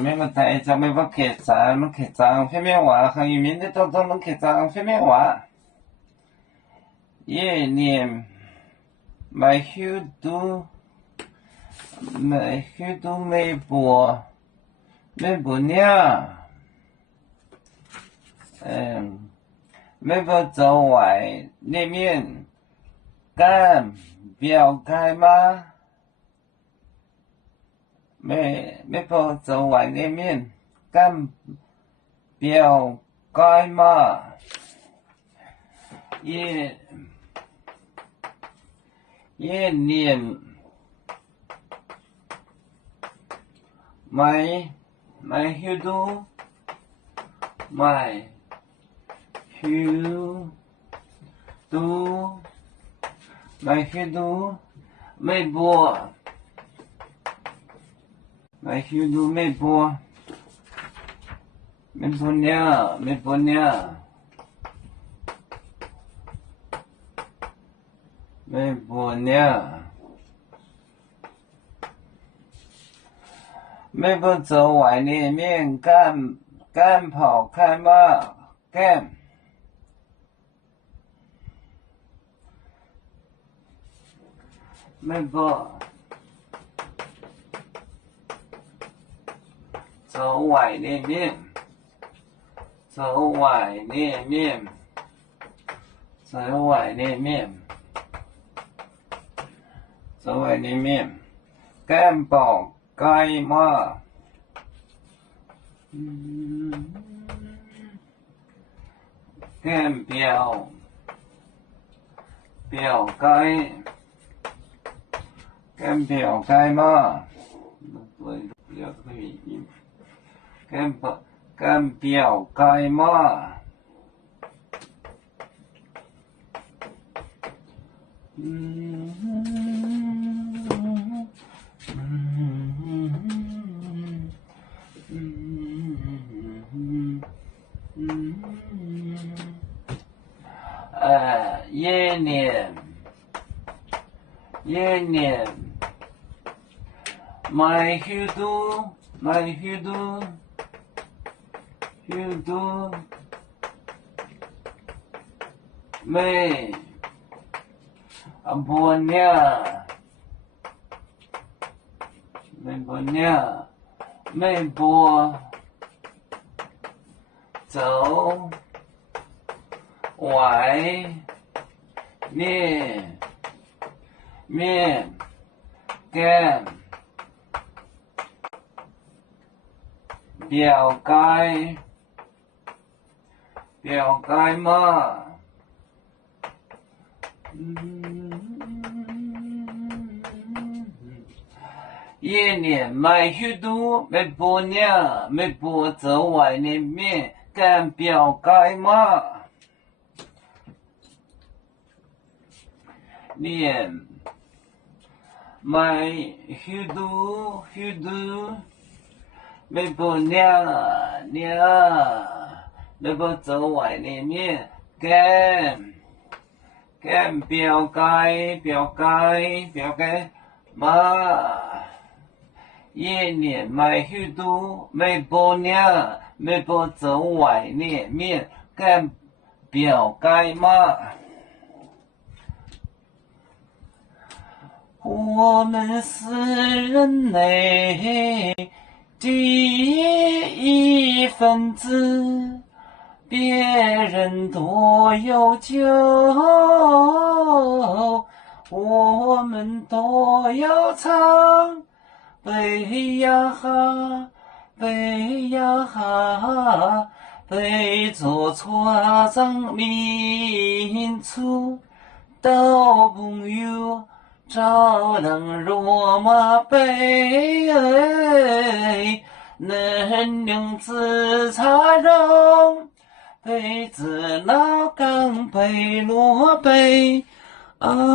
每个台就每个客栈方面话，行业面的当中能客栈方面话，一年买许多微博呢，微博周围里面敢表开吗？微博周围里面敢表开吗？一年买许多微博，买许多微博呢，微博周围里面敢跑开吗？敢。微博周围里面敢跑开吗？敢表开。敢表开吗？不要这个语音。敢表开吗？一年买许多微博呢，微博周围里面敢表开吗？一年买许多微博呢，微博周围里面敢表开吗？年买许多微博呢，微博周围里面敢表开吗？一年买许多微博呢，微博周围里面敢表开吗？我们是人类的一份子，别人多有酒，我们多有唱。悲呀哈，悲做错张民族都不有照亮罗马杯，能量自茶容，杯子老干杯落杯啊。